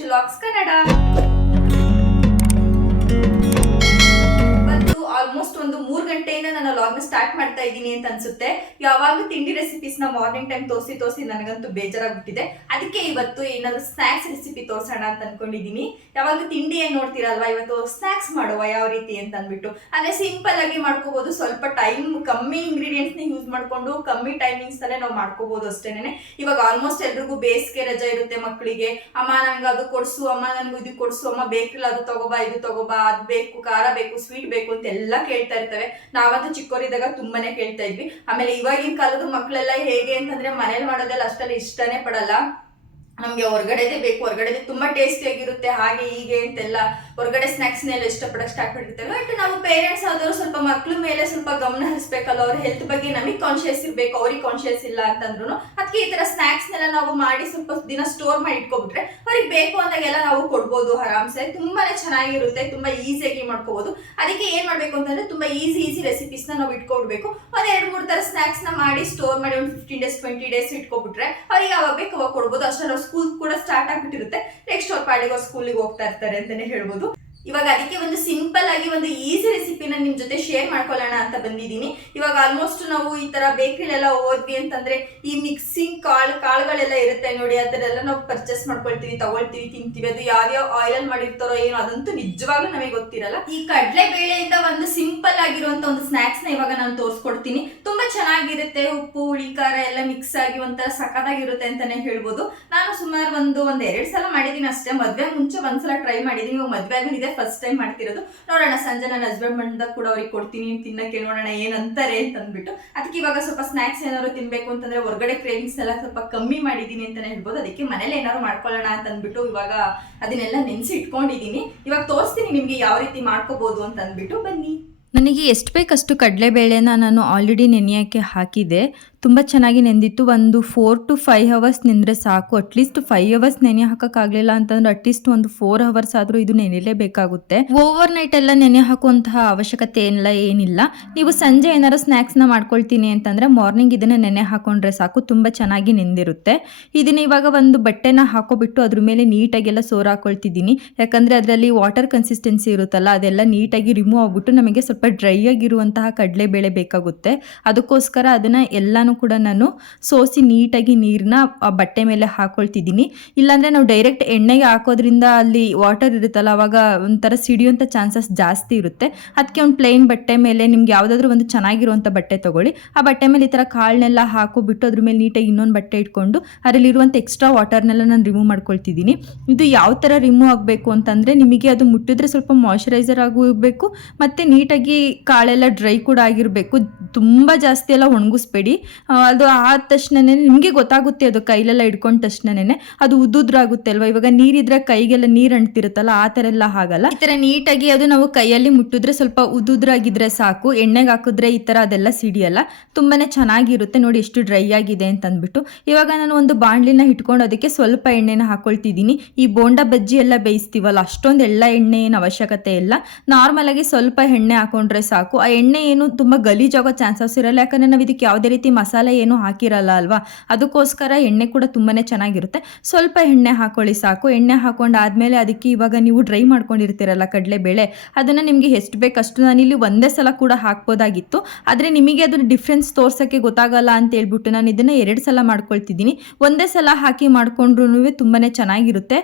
Aishu LOX Kannada ಮತ್ತು almost ಒಂದು ಗಂಟೆಯಿಂದ ನಾನು ಲಾಗ್ ಸ್ಟಾರ್ಟ್ ಮಾಡ್ತಾ ಇದ್ದೀನಿ ಅಂತ ಅನ್ಸುತ್ತೆ. ಯಾವಾಗ ತಿಂಡಿ ರೆಸಿಪೀಸ್ನ ಮಾರ್ನಿಂಗ್ ಟೈಮ್ ತೋರಿಸಿ ತೋರಿಸಿ ನನಗಂತೂ ಬೇಜಾರಾಗ್ಬಿಟ್ಟಿದೆ. ಅದಕ್ಕೆ ಇವತ್ತು ಏನಾದ್ರು ಸ್ನಾಕ್ಸ್ ರೆಸಿಪಿ ತೋರ್ಸೋಣ ಅಂತ ಅನ್ಕೊಂಡಿದ್ದೀನಿ ಯಾವಾಗ ತಿಂಡಿ ಏನ್ ನೋಡ್ತೀರಲ್ವಾ? ಇವತ್ತು ಸ್ನಾಕ್ಸ್ ಮಾಡುವ ಯಾವ ರೀತಿ ಅಂತ ಅಂದ್ಬಿಟ್ಟು. ಅಂದ್ರೆ ಸಿಂಪಲ್ ಆಗಿ ಮಾಡ್ಕೋಬಹುದು ಸ್ವಲ್ಪ ಟೈಮ್ ಕಮ್ಮಿ ಇಂಗ್ರೀಡಿಯೆಂಟ್ಸ್ನ ಯೂಸ್ ಮಾಡ್ಕೊಂಡು ಕಮ್ಮಿ ಟೈಮಿಂಗ್ಸ್ ಅಲ್ಲೇ ನಾವು ಮಾಡ್ಕೋಬಹುದು ಅಷ್ಟೇನೆ ಇವಾಗ ಆಲ್ಮೋಸ್ಟ್ ಎಲ್ರಿಗೂ ಬೇಸಿಗೆ ರಜೆ ಇರುತ್ತೆ ಮಕ್ಕಳಿಗೆ. ಅಮ್ಮ ನನ್ಗೆ ಅದು ಕೊಡ್ಸು, ಅಮ್ಮ ನನ್ಗೆ ಇದು ಕೊಡ್ಸು, ಅಮ್ಮ ಬೇಕಿಲ್ಲ ಅದು ತಗೋಬಾ, ಇದು ತಗೋಬಾ, ಅದ್ ಬೇಕು, ಖಾರ ಬೇಕು ಸ್ವೀಟ್ ಬೇಕು ಅಂತ ಎಲ್ಲ ಕೇಳ್ತಾ ಇರ್ತವೆ. ನಾವಂತೂ ಚಿಕ್ಕವರಿದ್ದಾಗ ತುಂಬಾನೇ ಕೇಳ್ತಾ ಇದ್ವಿ. ಆಮೇಲೆ ಇವಾಗಿನ ಕಾಲದ ಮಕ್ಕಳೆಲ್ಲ ಹೇಗೆ ಅಂತಂದ್ರೆ ಮನೇಲಿ ಮಾಡೋದೆಲ್ಲ ಅಷ್ಟೆಲ್ಲ ಇಷ್ಟನೇ ಪಡಲ್ಲ. ನಮ್ಗೆ ಹೊರಗಡೆದೇ ಬೇಕು, ಹೊರಗಡೆದೇ ತುಂಬಾ ಟೇಸ್ಟಿ ಆಗಿರುತ್ತೆ, ಹಾಗೆ ಹೀಗೆ ಅಂತೆಲ್ಲ. ಹೊರಗಡೆ ಸ್ನಾಕ್ಸ್ ನೆಲ್ಲ ಇಷ್ಟಪಡಕ್ ಸ್ಟಾರ್ಟ್ ಮಾಡಿರ್ತೇವೆ ಬಟ್ ನಾವು ಪೇರೆಂಟ್ಸ್ ಆದವರು ಸ್ವಲ್ಪ ಮಕ್ಳ ಮೇಲೆ ಸ್ವಲ್ಪ ಗಮನ ಹರಿಸ್ಬೇಕಲ್ಲ ಅವ್ರ ಹೆಲ್ತ್ ಬಗ್ಗೆ ನಮಗೆ ಕಾನ್ಶಿಯಸ್ ಇರ್ಬೇಕು, ಅವ್ರಿಗೆ ಕಾನ್ಶಿಯಸ್ ಇಲ್ಲ ಅಂತಂದ್ರು ಅದಕ್ಕೆ ಈ ತರ ಸ್ನಾಕ್ಸ್ ನೆಲ್ಲ ನಾವು ಮಾಡಿ ಸ್ವಲ್ಪ ದಿನ ಸ್ಟೋರ್ ಮಾಡಿ ಇಟ್ಕೊಬಿಟ್ರೆ ಅವ್ರಿಗೆ ಬೇಕು ಅಂದಾಗೆಲ್ಲ ನಾವು ಕೊಡ್ಬೋದು ಆರಾಮ್ಸೆ. ತುಂಬಾನೇ ಚೆನ್ನಾಗಿರುತ್ತೆ, ತುಂಬಾ ಈಸಿಯಾಗಿ ಮಾಡ್ಕೋಬಹುದು ಅದಕ್ಕೆ ಏನ್ ಮಾಡ್ಬೇಕು ಅಂತಂದ್ರೆ ತುಂಬಾ ಈಸಿ ಈಸಿ ರೆಸಿಪೀಸ್ನ ನಾವು ಇಟ್ಕೊಡ್ಬೇಕು. ಒಂದ್ ಎರಡು, ಮೂರ್ ತರ ಸ್ನಾಕ್ಸ್ನ ಮಾಡಿ ಸ್ಟೋರ್ ಮಾಡಿ ಒಂದು ಫಿಫ್ಟೀನ್ ಡೇಸ್ ಟ್ವೆಂಟಿ ಡೇಸ್ ಇಟ್ಕೊಬಿಟ್ರೆ ಅವ್ರಿಗೆ ಯಾವಾಗ ಬೇಕು ಅವಾಗ ಕೊಡ್ಬೋದು. ಅಷ್ಟರಲ್ಲಿ ಸ್ಕೂಲ್ ಕೂಡ ಸ್ಟಾರ್ಟ್ ಆಗ್ಬಿಟ್ಟಿರುತ್ತೆ. ನೆಕ್ಸ್ಟ್ ಅವ್ರ ಪಾಡಿಗೆ ಅವ್ರ ಸ್ಕೂಲಿಗೆ ಹೋಗ್ತಾ ಇರ್ತಾರೆ ಅಂತಾನೆ ಹೇಳ್ಬೋದು. ಇವಾಗ ಅದಕ್ಕೆ ಒಂದು ಸಿಂಪಲ್ ಆಗಿ ಒಂದು ಈಸಿ ರೆಸಿಪಿನ ನಿಮ್ ಜೊತೆ ಶೇರ್ ಮಾಡ್ಕೊಳ್ಳೋಣ ಅಂತ ಬಂದಿದ್ದೀನಿ. ಇವಾಗ ಆಲ್ಮೋಸ್ಟ್ ನಾವು ಈ ತರ ಬೇಕರಿಲೆಲ್ಲ ಹೋದ್ವಿ ಅಂತಂದ್ರೆ ಈ ಮಿಕ್ಸಿಂಗ್ ಕಾಳು, ಕಾಳುಗಳೆಲ್ಲ ಇರುತ್ತೆ ನೋಡಿ ಅದನ್ನೆಲ್ಲ ನಾವು ಪರ್ಚೇಸ್ ಮಾಡ್ಕೊಳ್ತೀವಿ, ತಗೊಳ್ತೀವಿ, ತಿಂತೀವಿ. ಅದು ಯಾವ್ಯಾವ ಆಯಿಲ್ ಅಲ್ಲಿ ಮಾಡಿರ್ತಾರೋ ಏನೋ ಅದಂತೂ ನಿಜವಾಗ್ಲೂ ನಮಗೆ ಗೊತ್ತಿರಲ್ಲ. ಈ ಕಡಲೆ ಬೇಳೆಯಿಂದ ಒಂದು ಸಿಂಪಲ್ ಆಗಿರುವಂತ ಒಂದು ಸ್ನಾಕ್ಸ್ನ ಇವಾಗ ನಾನು ತೋರಿಸ್ಕೊಡ್ತೀನಿ. ತುಂಬಾ ಚೆನ್ನಾಗಿರುತ್ತೆ, ಉಪ್ಪು, ಹುಳಿ, ಖಾರ ಎಲ್ಲ ಮಿಕ್ಸ್ ಆಗಿ ಒಂಥರ ಸಖತ್ತಾಗಿರುತ್ತೆ ಅಂತಾನೆ ಹೇಳ್ಬೋದು. ನಾನು ಸುಮಾರು ಒಂದು ಒಂದ್ ಎರಡ್ ಸಲ ಮಾಡಿದೀನಿ ಅಷ್ಟೇ. ಮದ್ವೆ ಮುಂಚೆ ಒಂದ್ಸಲ ಟ್ರೈ ಮಾಡಿದೀನಿ ಮದ್ವೆ ಆದ್ಮೇಲೆ ಇದೆ ಫಸ್ಟ್ ಟೈಮ್ ಮಾಡ್ತಿರೋದು. ನೋಡೋಣ, ಸಂಜೆ ನನ್ನ ಹಸ್ಬೆಂಡ್ ಬಂದಾಗ ಕೂಡ ಅವ್ರಿಗೆ ಕೊಡ್ತೀನಿ, ತಿನ್ನಕ್ಕೆ ನೋಡೋಣ ಏನಂತಾರೆ ಅಂತ ಅಂದ್ಬಿಟ್ಟು. ಅದಕ್ಕೆ ಇವಾಗ ಸ್ವಲ್ಪ ಸ್ನಾಕ್ಸ್ ಏನಾದ್ರು ತಿನ್ಬೇಕು ಅಂತಂದ್ರೆ ಹೊರಗಡೆ ಕ್ರೇವಿಂಗ್ಸ್ ಎಲ್ಲ ಸ್ವಲ್ಪ ಕಮ್ಮಿ ಮಾಡಿದೀನಿ ಅಂತಾನೆ ಹೇಳ್ಬೋದು. ಅದಕ್ಕೆ ಮನೇಲಿ ಏನಾದ್ರು ಮಾಡ್ಕೊಳ್ಳೋಣ ಅಂತ ಅಂದ್ಬಿಟ್ಟು ಇವಾಗ ಅದನ್ನೆಲ್ಲ ನೆನೆಸಿ ಇಟ್ಕೊಂಡಿದೀನಿ ಇವಾಗ ತೋರಿಸ್ತೀನಿ ನಿಮ್ಗೆ ಯಾವ ರೀತಿ ಮಾಡ್ಕೋಬಹುದು ಅಂತ ಅಂದ್ಬಿಟ್ಟು ಬನ್ನಿ. ನನಗೆ ಎಷ್ಟು ಬೇಕಷ್ಟು ಕಡಲೆಬೇಳೆನ ನಾನು ಆಲ್ರೆಡಿ ನೆನೆಯೋಕ್ಕೆ ಹಾಕಿದೆ ತುಂಬ ಚೆನ್ನಾಗಿ ನೆಂದಿತ್ತು. ಒಂದು ಫೋರ್ ಟು ಫೈವ್ ಅವರ್ಸ್ ನೆಂದರೆ ಸಾಕು. ಅಟ್ಲೀಸ್ಟ್ ಫೈವ್ ಅವರ್ಸ್ ನೆನೆ ಹಾಕೋಕ್ಕಾಗಲಿಲ್ಲ ಅಂತಂದ್ರೆ ಅಟ್ಲೀಸ್ಟ್ ಒಂದು ಫೋರ್ ಅವರ್ಸ್ ಆದರೂ ಇದು ನೆನೆಯಲೇಬೇಕಾಗುತ್ತೆ ಓವರ್ ನೈಟ್ ಎಲ್ಲ ನೆನೆ ಹಾಕುವಂತಹ ಅವಶ್ಯಕತೆ ಏನಿಲ್ಲ ಏನಿಲ್ಲ. ನೀವು ಸಂಜೆ ಏನಾರು ಸ್ನ್ಯಾಕ್ಸ್ನ ಮಾಡ್ಕೊಳ್ತೀನಿ ಅಂತಂದರೆ ಮಾರ್ನಿಂಗ್ ಇದನ್ನು ನೆನೆ ಹಾಕೊಂಡ್ರೆ ಸಾಕು. ತುಂಬ ಚೆನ್ನಾಗಿ ನೆಂದಿರುತ್ತೆ. ಇದನ್ನ ಇವಾಗ ಒಂದು ಬಟ್ಟೆನ ಹಾಕೋಬಿಟ್ಟು ಅದ್ರ ಮೇಲೆ ನೀಟಾಗೆಲ್ಲ ಸೋರ್ ಹಾಕೊಳ್ತಿದ್ದೀನಿ ಯಾಕಂದರೆ ಅದರಲ್ಲಿ ವಾಟರ್ ಕನ್ಸಿಸ್ಟೆನ್ಸಿ ಇರುತ್ತಲ್ಲ, ಅದೆಲ್ಲ ನೀಟಾಗಿ ರಿಮೂವ್ ಆಗ್ಬಿಟ್ಟು ನಮಗೆ ಸ್ವಲ್ಪ ಡ್ರೈ ಆಗಿರುವಂತಹ ಕಡಲೆಬೇಳೆ ಬೇಕಾಗುತ್ತೆ. ಅದಕ್ಕೋಸ್ಕರ ಅದನ್ನು ಎಲ್ಲನೂ ಕೂಡ ನಾನು ಸೋಸಿ ನೀಟಾಗಿ ನೀರನ್ನ ಬಟ್ಟೆ ಮೇಲೆ ಹಾಕೊಳ್ತಿದ್ದೀನಿ. ಇಲ್ಲಾಂದರೆ ನಾವು ಡೈರೆಕ್ಟ್ ಎಣ್ಣೆಗೆ ಹಾಕೋದ್ರಿಂದ ಅಲ್ಲಿ ವಾಟರ್ ಇರುತ್ತಲ್ಲ, ಅವಾಗ ಒಂಥರ ಸಿಡಿಯುವಂಥ ಚಾನ್ಸಸ್ ಜಾಸ್ತಿ ಇರುತ್ತೆ. ಅದಕ್ಕೆ ಒಂದು ಪ್ಲೇನ್ ಬಟ್ಟೆ ಮೇಲೆ ನಿಮ್ಗೆ ಯಾವುದಾದ್ರೂ ಒಂದು ಚೆನ್ನಾಗಿರುವಂಥ ಬಟ್ಟೆ ತೊಗೊಳ್ಳಿ. ಆ ಬಟ್ಟೆ ಮೇಲೆ ಈ ಥರ ಕಾಳನ್ನೆಲ್ಲ ಹಾಕೋಬಿಟ್ಟು ಅದ್ರ ಮೇಲೆ ನೀಟಾಗಿ ಇನ್ನೊಂದು ಬಟ್ಟೆ ಇಟ್ಕೊಂಡು ಅದರಲ್ಲಿರುವಂಥ ಎಕ್ಸ್ಟ್ರಾ ವಾಟರ್ನೆಲ್ಲ ನಾನು ರಿಮೂವ್ ಮಾಡ್ಕೊಳ್ತಿದ್ದೀನಿ. ಇದು ಯಾವ ಥರ ರಿಮೂವ್ ಆಗಬೇಕು ಅಂತಂದರೆ ನಿಮಗೆ ಅದು ಮುಟ್ಟಿದ್ರೆ ಸ್ವಲ್ಪ ಮಾಯಶ್ಚರೈಸರ್ ಆಗು ಇರಬೇಕು ಮತ್ತು ನೀಟಾಗಿ ಕಾಳೆಲ್ಲ ಡ್ರೈ ಕೂಡ ಆಗಿರಬೇಕು. ತುಂಬ ಜಾಸ್ತಿ ಎಲ್ಲ ಒಣಗಿಸ್ಬೇಡಿ. ಅದು ಆದ ತಕ್ಷಣನೇ ನಿಮಗೆ ಗೊತ್ತಾಗುತ್ತೆ ಅದು ಕೈಲೆಲ್ಲ ಹಿಡ್ಕೊಂಡ ತಕ್ಷಣನೇ ಅದು ಉದ್ದುದ್ರಾಗುತ್ತೆ ಅಲ್ವಾ ಇವಾಗ ನೀರಿದ್ರೆ ಕೈಗೆಲ್ಲ ನೀರು ಅಂಟ್ತಿರುತ್ತಲ್ಲ ಆ ಥರ ಎಲ್ಲ ಆಗಲ್ಲ ಈ ಥರ ನೀಟಾಗಿ ಅದು ನಾವು ಕೈಯಲ್ಲಿ ಮುಟ್ಟಿದ್ರೆ ಸ್ವಲ್ಪ ಉದ್ದುದ್ರಾಗಿದ್ರೆ ಸಾಕು, ಎಣ್ಣೆಗೆ ಹಾಕಿದ್ರೆ ಈ ಥರ ಅದೆಲ್ಲ ಸಿಡಿಯಲ್ಲ. ತುಂಬಾನೇ ಚೆನ್ನಾಗಿರುತ್ತೆ ನೋಡಿ ಎಷ್ಟು ಡ್ರೈ ಆಗಿದೆ ಅಂತ ಅಂದ್ಬಿಟ್ಟು ಇವಾಗ ನಾನು ಒಂದು ಬಾಣಲಿನ ಇಟ್ಕೊಂಡು ಅದಕ್ಕೆ ಸ್ವಲ್ಪ ಎಣ್ಣೆನ ಹಾಕೊಳ್ತಿದ್ದೀನಿ. ಈ ಬೋಂಡ ಬಜ್ಜಿ ಎಲ್ಲ ಬೇಯಿಸ್ತೀವಲ್ಲ, ಅಷ್ಟೊಂದು ಎಲ್ಲ ಎಣ್ಣೆ ಏನು ಅವಶ್ಯಕತೆ ಇಲ್ಲ. ನಾರ್ಮಲ್ ಆಗಿ ಸ್ವಲ್ಪ ಎಣ್ಣೆ ಹಾಕೊಂಡ್ರೆ ಸಾಕು. ಆ ಎಣ್ಣೆ ಏನು ತುಂಬ ಗಲೀಜಾಗೋ ಚಾನ್ಸಸ್ ಇರಲ್ಲ, ಯಾಕಂದ್ರೆ ನಾವು ಇದಕ್ಕೆ ಯಾವುದೇ ರೀತಿ ಮಸಾಲೆ ಏನು ಹಾಕಿರಲ್ಲ ಅಲ್ವಾ? ಅದಕ್ಕೋಸ್ಕರ ಎಣ್ಣೆ ಕೂಡ ತುಂಬಾನೇ ಚೆನ್ನಾಗಿರುತ್ತೆ. ಸ್ವಲ್ಪ ಎಣ್ಣೆ ಹಾಕೊಳ್ಳಿ ಸಾಕು. ಎಣ್ಣೆ ಹಾಕೊಂಡಾದ್ಮೇಲೆ ಅದಕ್ಕೆ ಇವಾಗ ನೀವು ಡ್ರೈ ಮಾಡ್ಕೊಂಡಿರ್ತೀರಲ್ಲ ಕಡಲೆಬೇಳೆ, ಅದನ್ನು ನಿಮಗೆ ಎಷ್ಟು ಬೇಕಷ್ಟು ನಾನಿಲ್ಲಿ ಒಂದೇ ಸಲ ಕೂಡ ಹಾಕ್ಬೋದಾಗಿತ್ತು. ಆದರೆ ನಿಮಗೆ ಅದ್ರ ಡಿಫ್ರೆನ್ಸ್ ತೋರ್ಸೋಕ್ಕೆ ಗೊತ್ತಾಗಲ್ಲ ಅಂತ ಹೇಳ್ಬಿಟ್ಟು ನಾನು ಇದನ್ನು ಎರಡು ಸಲ ಮಾಡ್ಕೊಳ್ತಿದ್ದೀನಿ. ಒಂದೇ ಸಲ ಹಾಕಿ ಮಾಡ್ಕೊಂಡ್ರೂ ತುಂಬಾ ಚೆನ್ನಾಗಿರುತ್ತೆ.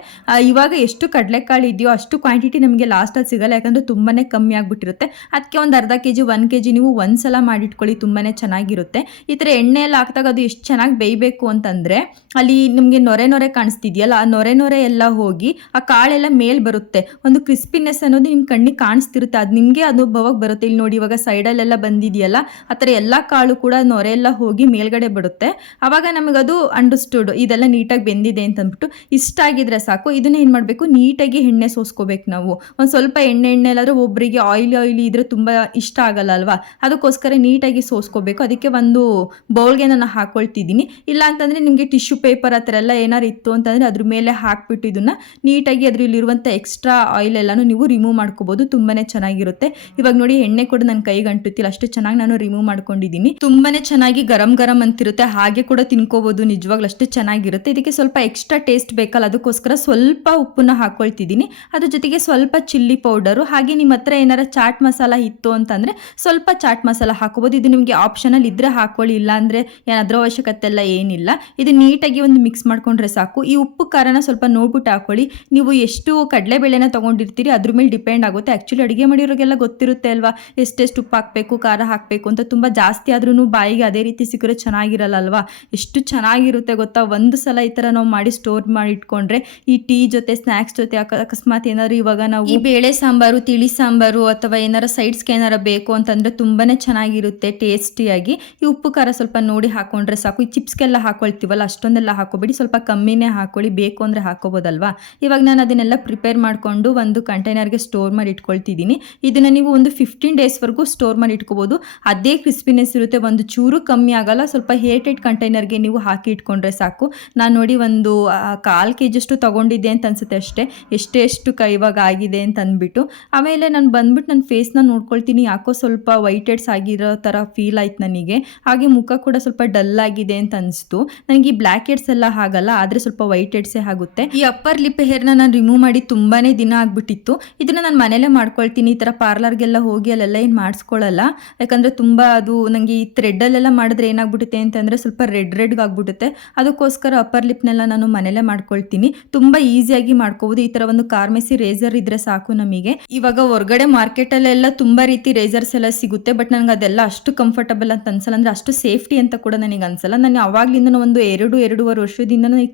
ಇವಾಗ ಎಷ್ಟು ಕಡಲೆಕಾಳು ಇದೆಯೋ ಅಷ್ಟು ಕ್ವಾಂಟಿಟಿ ನಮಗೆ ಲಾಸ್ಟಲ್ಲಿ ಸಿಗಲ್ಲ. ಯಾಕಂದರೆ ತುಂಬಾ ಕಮ್ಮಿ ಆಗಿಬಿಟ್ಟಿರುತ್ತೆ. ಅದಕ್ಕೆ ಒಂದು ಅರ್ಧ ಕೆ ಜಿ ಒಂದು ಕೆ ಜಿ ನೀವು ಒಂದು ಸಲ ಮಾಡಿಟ್ಕೊಳ್ಳಿ ತುಂಬಾ ಚೆನ್ನಾಗಿರುತ್ತೆ. ಈ ಥರ ಎಣ್ಣೆ ಎಲ್ಲ ಹಾಕಿದಾಗ ಅದು ಎಷ್ಟು ಚೆನ್ನಾಗಿ ಬೇಯಬೇಕು ಅಂತಂದರೆ ಅಲ್ಲಿ ನಿಮಗೆ ನೊರೆ ನೊರೆ ಕಾಣಿಸ್ತಿದೆಯಲ್ಲ, ಆ ನೊರೆ ನೊರೆ ಎಲ್ಲ ಹೋಗಿ ಆ ಕಾಳೆಲ್ಲ ಮೇಲೆ ಬರುತ್ತೆ. ಒಂದು ಕ್ರಿಸ್ಪಿನೆಸ್ ಅನ್ನೋದು ನಿಮ್ಮ ಕಣ್ಣಿಗೆ ಕಾಣಿಸ್ತಿರುತ್ತೆ. ಅದು ನಿಮಗೆ ಅನುಭವಕ್ಕೆ ಬರುತ್ತೆ. ಇಲ್ಲಿ ನೋಡಿ ಇವಾಗ ಸೈಡಲ್ಲೆಲ್ಲ ಬಂದಿದೆಯಲ್ಲ, ಆ ಥರ ಎಲ್ಲ ಕಾಳು ಕೂಡ ನೊರೆ ಎಲ್ಲ ಹೋಗಿ ಮೇಲ್ಗಡೆ ಬರುತ್ತೆ. ಆವಾಗ ನಮಗದು ಅಂಡರ್ಸ್ಟುಡ್ ಇದೆಲ್ಲ ನೀಟಾಗಿ ಬೆಂದಿದೆ ಅಂತಂದ್ಬಿಟ್ಟು ಇಷ್ಟ ಆಗಿದ್ರೆ ಸಾಕು. ಇದನ್ನ ಏನು ಮಾಡಬೇಕು? ನೀಟಾಗಿ ಎಣ್ಣೆ ಸೋಸ್ಕೋಬೇಕು ನಾವು. ಒಂದು ಸ್ವಲ್ಪ ಎಣ್ಣೆ ಎಣ್ಣೆ ಎಲ್ಲಾದರೂ ಒಬ್ಬರಿಗೆ ಆಯಿಲಿ ಆಯಿಲಿ ಇದ್ರೆ ತುಂಬ ಇಷ್ಟ ಆಗಲ್ಲ ಅಲ್ವಾ? ಅದಕ್ಕೋಸ್ಕರ ನೀಟಾಗಿ ಸೋಸ್ಕೋಬೇಕು. ಅದಕ್ಕೆ ಒಂದು ಬೌಲ್ಗೆ ನಾನು ಹಾಕೊಳ್ತಿದ್ದೀನಿ. ಇಲ್ಲ ಅಂತಂದರೆ ನಿಮಗೆ ಟಿಶ್ಯೂ ಪೇಪರ್ ಆ ಥರ ಎಲ್ಲ ಏನಾರು ಇತ್ತು ಅಂತಂದರೆ ಅದ್ರ ಮೇಲೆ ಹಾಕ್ಬಿಟ್ಟು ಇದನ್ನು ನೀಟಾಗಿ ಅದರಲ್ಲಿರುವಂಥ ಎಕ್ಸ್ಟ್ರಾ ಆಯಿಲ್ ಎಲ್ಲನೂ ನೀವು ರಿಮೂವ್ ಮಾಡ್ಕೋಬೋದು. ತುಂಬಾ ಚೆನ್ನಾಗಿರುತ್ತೆ. ಇವಾಗ ನೋಡಿ ಎಣ್ಣೆ ಕೂಡ ನನ್ನ ಕೈಗೆ ಅಂಟುತ್ತಿಲ್ಲ. ಅಷ್ಟು ಚೆನ್ನಾಗಿ ನಾನು ರಿಮೂವ್ ಮಾಡ್ಕೊಂಡಿದ್ದೀನಿ. ತುಂಬಾನೇ ಚೆನ್ನಾಗಿ ಗರಂ ಗರಂ ಅಂತಿರುತ್ತೆ. ಹಾಗೆ ಕೂಡ ತಿನ್ಕೋಬಹುದು ನಿಜವಾಗ್ಲೂ ಅಷ್ಟು ಚೆನ್ನಾಗಿರುತ್ತೆ. ಇದಕ್ಕೆ ಸ್ವಲ್ಪ ಎಕ್ಸ್ಟ್ರಾ ಟೇಸ್ಟ್ ಬೇಕಲ್ಲ. ಅದಕ್ಕೋಸ್ಕರ ಸ್ವಲ್ಪ ಉಪ್ಪನ್ನ ಹಾಕೊಳ್ತಿದ್ದೀನಿ. ಅದ್ರ ಜೊತೆಗೆ ಸ್ವಲ್ಪ ಚಿಲ್ಲಿ ಪೌಡರು. ಹಾಗೆ ನಿಮ್ಮ ಹತ್ರ ಏನಾರ ಚಾಟ್ ಮಸಾಲ ಇತ್ತು ಅಂತಂದ್ರೆ ಸ್ವಲ್ಪ ಚಾಟ್ ಮಸಾಲ ಹಾಕೋಬಹುದು ಇದು ನಿಮಗೆ ಆಪ್ಷನಲ್ ಇದ್ರೆ ಹಾಕೊಳ್ಳಿ. ಇಲ್ಲ ಅಂದ್ರೆ ಏನಾದರೂ ಅವಶ್ಯಕತೆ ಎಲ್ಲ ಏನಿಲ್ಲ. ಇದು ನೀಟಾಗಿ ಒಂದು ಮಿಕ್ಸ್ ಮಾಡ್ಕೊಂಡ್ರೆ ಸಾಕು. ಈ ಉಪ್ಪು ಖಾರನ ಸ್ವಲ್ಪ ನೋಡ್ಬಿಟ್ಟು ಹಾಕೊಳ್ಳಿ. ನೀವು ಎಷ್ಟು ಕಡಲೆಬೇಳೆನ ತಗೊಂಡಿರ್ತೀರಿ ಅದ್ರ ಮೇಲೆ ಡಿಪೆಂಡ್ ಆಗುತ್ತೆ. ಆ್ಯಕ್ಚುಲಿ ಅಡುಗೆ ಮಾಡಿರೋರಿಗೆಲ್ಲ ಗೊತ್ತಿರುತ್ತೆ ಅಲ್ವಾ? ಎಷ್ಟೆಷ್ಟು ಉಪ್ಪು ಹಾಕಬೇಕು, ಖಾರ ಹಾಕಬೇಕು ಅಂತ ತುಂಬ ಜಾಸ್ತಿ ಆದ್ರೂ ಬಾಯಿಗೆ ಅದೇ ರೀತಿ ಸಿಕ್ಕರೆ ಚೆನ್ನಾಗಿರಲ್ಲ ಅಲ್ವಾ? ಎಷ್ಟು ಚೆನ್ನಾಗಿರುತ್ತೆ ಗೊತ್ತಾ? ಒಂದು ಸಲ ಈ ಥರ ನಾವು ಮಾಡಿ ಸ್ಟೋರ್ ಮಾಡಿ ಇಟ್ಕೊಂಡ್ರೆ ಈ ಟೀ ಜೊತೆ ಸ್ನ್ಯಾಕ್ಸ್ ಜೊತೆ ಅಕ- ಅಕಸ್ಮಾತ್ ಏನಾದ್ರು ಇವಾಗ ನಾವು ಈ ಬೇಳೆ ಸಾಂಬಾರು, ತಿಳಿ ಸಾಂಬಾರು ಅಥವಾ ಏನಾರ ಸೈಡ್ಸ್ಗೆ ಏನಾರ ಬೇಕು ಅಂತಂದ್ರೆ ತುಂಬಾನೇ ಚೆನ್ನಾಗಿರುತ್ತೆ ಟೇಸ್ಟಿಯಾಗಿ ಈ ಉಪ್ಪು ಖಾರ ನೋಡಿ ಹಾಕೊಂಡ್ರೆ ಸಾಕು. ಈ ಚಿಪ್ಸ್ಗೆಲ್ಲ ಹಾಕೊಳ್ತೀವಲ್ಲ, ಅಷ್ಟೊಂದೆಲ್ಲ ಹಾಕೋಬೇಡಿ. ಸ್ವಲ್ಪ ಕಮ್ಮಿನೇ ಹಾಕೊಳ್ಳಿ. ಬೇಕು ಅಂದರೆ ಹಾಕೋಬೋದಲ್ವಾ? ಇವಾಗ ನಾನು ಅದನ್ನೆಲ್ಲ ಪ್ರಿಪೇರ್ ಮಾಡಿಕೊಂಡು ಒಂದು ಕಂಟೈನರ್ಗೆ ಸ್ಟೋರ್ ಮಾಡಿ ಇಟ್ಕೊಳ್ತಿದ್ದೀನಿ. ಇದನ್ನು ನೀವು ಒಂದು ಫಿಫ್ಟೀನ್ ಡೇಸ್ವರೆಗೂ ಸ್ಟೋರ್ ಮಾಡಿ ಇಟ್ಕೋಬೋದು. ಅದೇ ಕ್ರಿಸ್ಪಿನೆಸ್ ಇರುತ್ತೆ. ಒಂದು ಚೂರು ಕಮ್ಮಿ ಆಗಲ್ಲ. ಸ್ವಲ್ಪ ಹೇಟೆಡ್ ಕಂಟೈನರ್ಗೆ ನೀವು ಹಾಕಿ ಇಟ್ಕೊಂಡ್ರೆ ಸಾಕು. ನಾನು ನೋಡಿ ಒಂದು ಕಾಲು ಕೆ ಜಿಯಷ್ಟು ತೊಗೊಂಡಿದ್ದೆ ಅಂತ ಅನ್ಸುತ್ತೆ ಅಷ್ಟೇ. ಎಷ್ಟೆಷ್ಟು ಕ ಇವಾಗ ಆಗಿದೆ ಅಂತ ಅಂದ್ಬಿಟ್ಟು. ಆಮೇಲೆ ನಾನು ಬಂದ್ಬಿಟ್ಟು ನನ್ನ ಫೇಸ್ನ ನೋಡ್ಕೊಳ್ತೀನಿ. ಯಾಕೋ ಸ್ವಲ್ಪ ವೈಟೆಡ್ಸ್ ಆಗಿರೋ ಥರ ಫೀಲ್ ಆಯ್ತು ನನಗೆ. ಹಾಗೆ ಮುಖ ಕೂಡ ಸ್ವಲ್ಪ ಡಲ್ ಆಗಿದೆ ಅಂತ ಅನಿಸ್ತು. ನನಗೆ ಈ ಬ್ಲ್ಯಾಕ್ ಹೆಡ್ಸ್ ಎಲ್ಲ ಆಗಲ್ಲ ಆದರೆ ಸ್ವಲ್ಪ ವೈಟ್ ಹೆಡ್ಸೇ ಆಗುತ್ತೆ. ಈ ಅಪ್ಪರ್ ಲಿಪ್ ಹೇರ್ನ ನಾನು ರಿಮೂವ್ ಮಾಡಿ ತುಂಬಾನೇ ದಿನ ಆಗ್ಬಿಟ್ಟಿತ್ತು. ಇದನ್ನ ನಾನು ಮನೇಲೆ ಮಾಡ್ಕೊಳ್ತೀನಿ, ಈ ಥರ ಪಾರ್ಲರ್ಗೆಲ್ಲ ಹೋಗಿ ಅಲ್ಲೆಲ್ಲ ಏನು ಮಾಡಿಸ್ಕೊಳ್ಳಲ್ಲ ಯಾಕಂದರೆ ತುಂಬ ಅದು ನನಗೆ ಈ ಥ್ರೆಡ್ಡಲ್ಲೆಲ್ಲ ಮಾಡಿದ್ರೆ ಏನಾಗ್ಬಿಡುತ್ತೆ ಅಂತಂದರೆ ಸ್ವಲ್ಪ ರೆಡ್ ರೆಡ್ಗೆ ಆಗ್ಬಿಡುತ್ತೆ. ಅದಕ್ಕೋಸ್ಕರ ಅಪ್ಪರ್ ಲಿಪ್ನೆಲ್ಲ ನಾನು ಮನೇಲೆ ಮಾಡ್ಕೊಳ್ತೀನಿ. ತುಂಬ ಈಸಿಯಾಗಿ ಮಾಡ್ಕೋಬೋದು. ಈ ಥರ ಒಂದು ಕಾರ್ಮೆಸಿ ರೇಸರ್ ಇದ್ರೆ ಸಾಕು ನಮಗೆ. ಇವಾಗ ಹೊರಗಡೆ ಮಾರ್ಕೆಟಲ್ಲೆಲ್ಲ ತುಂಬ ರೀತಿ ರೇಸರ್ಸ್ ಎಲ್ಲ ಸಿಗುತ್ತೆ, ಬಟ್ ನನಗೆ ಅದೆಲ್ಲ ಅಷ್ಟು ಕಂಫರ್ಟಬಲ್ ಅಂತ ಅನ್ಸಲ್ಲ. ಅಂದರೆ ಅಷ್ಟು ಸೇಫ್ಟಿ ಅಂತ ಕೂಡ ನನಗೆ ಅನ್ಸಲ್ಲ. ನಾನು ಅವಾಗ್ಲಿಂದ ಒಂದು ಎರಡು, ಎರಡೂವರೆ ವರ್ಷದಿಂದ ಈ